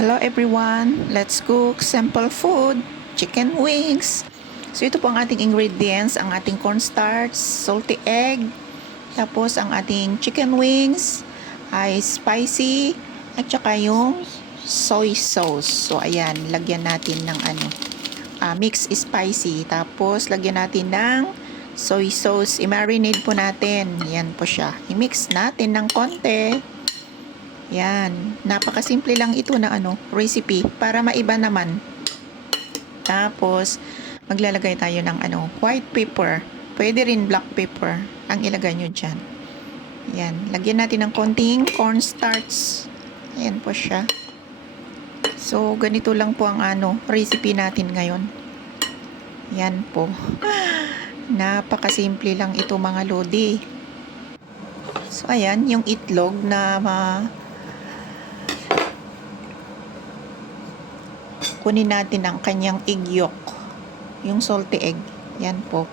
Hello everyone! Let's cook simple food, chicken wings. So ito po ang ating ingredients, ang ating cornstarch, salty egg, tapos ang ating chicken wings ay spicy at saka yung soy sauce. So ayan, lagyan natin ng mix spicy. Tapos lagyan natin ng soy sauce. I-marinate po natin. Yan po siya. I-mix natin ng konti. Yan, napakasimple lang ito na recipe para maiba naman. Tapos maglalagay tayo ng white pepper. Pwede rin black pepper ang ilagay nyo dyan. Yan, lagyan natin ng konting cornstarch. Ayan po siya. So ganito lang po ang recipe natin ngayon. Yan po. Napakasimple lang ito mga lodi. So ayan, yung itlog na kunin natin ang kanyang egg yolk, yung salty egg. Yan po.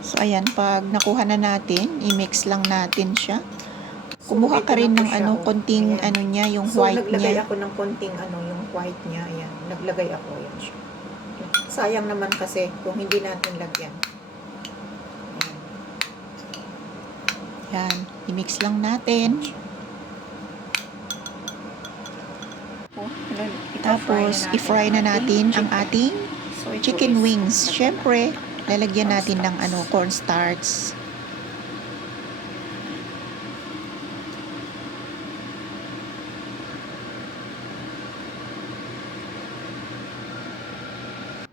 So ayan, pag nakuha na natin, i-mix lang natin siya. Kumuha ka rin ng konting niya, yung so, white naglagay niya. ako ng konting yung white niya. Ayan, naglagay ako. Ayan siya. Sayang naman kasi kung hindi natin lagyan. Yan, i-mix lang natin. Tapos, i-fry na natin ang ating chicken wings. Syempre, lalagyan natin ng cornstarch.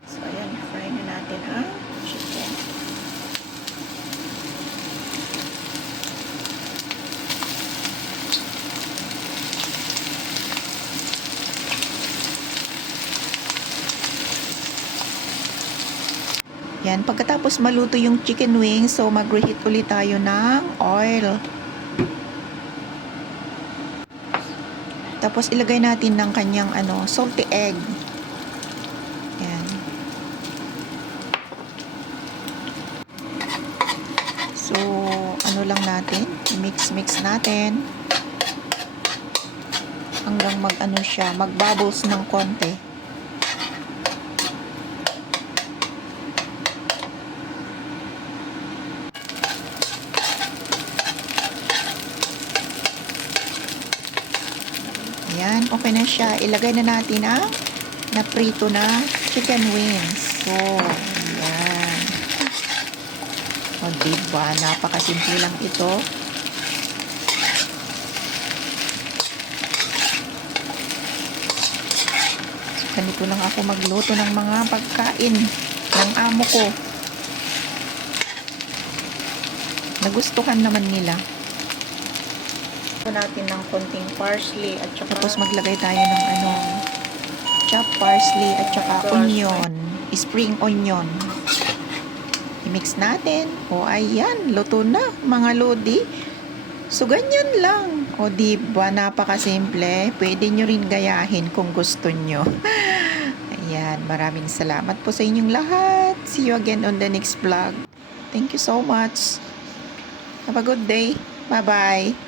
So, ayan, fry na natin ang chicken. Yan, pagkatapos maluto yung chicken wings, so mag-reheat ulit tayo ng oil. Tapos ilagay natin ng kanyang salty egg. Yan. So, lang natin, mix natin hanggang siya, mag-bubbles ng konti. Ayan, okay na siya. Ilagay na natin ang naprito na chicken wings. So, ayan. O, diba? Napakasimple lang ito. Ganito lang ako magluto ng mga pagkain ng amo ko. Nagustuhan naman nila. Natin ng konting parsley at saka tapos maglagay tayo ng chopped parsley at saka onion, spring onion. I-mix natin. O ayan, luto na mga lodi. So ganyan lang. O diba, napakasimple. Pwede nyo rin gayahin kung gusto nyo. Ayan, maraming salamat po sa inyong lahat. See you again on the next vlog. Thank you so much. Have a good day. Bye-bye.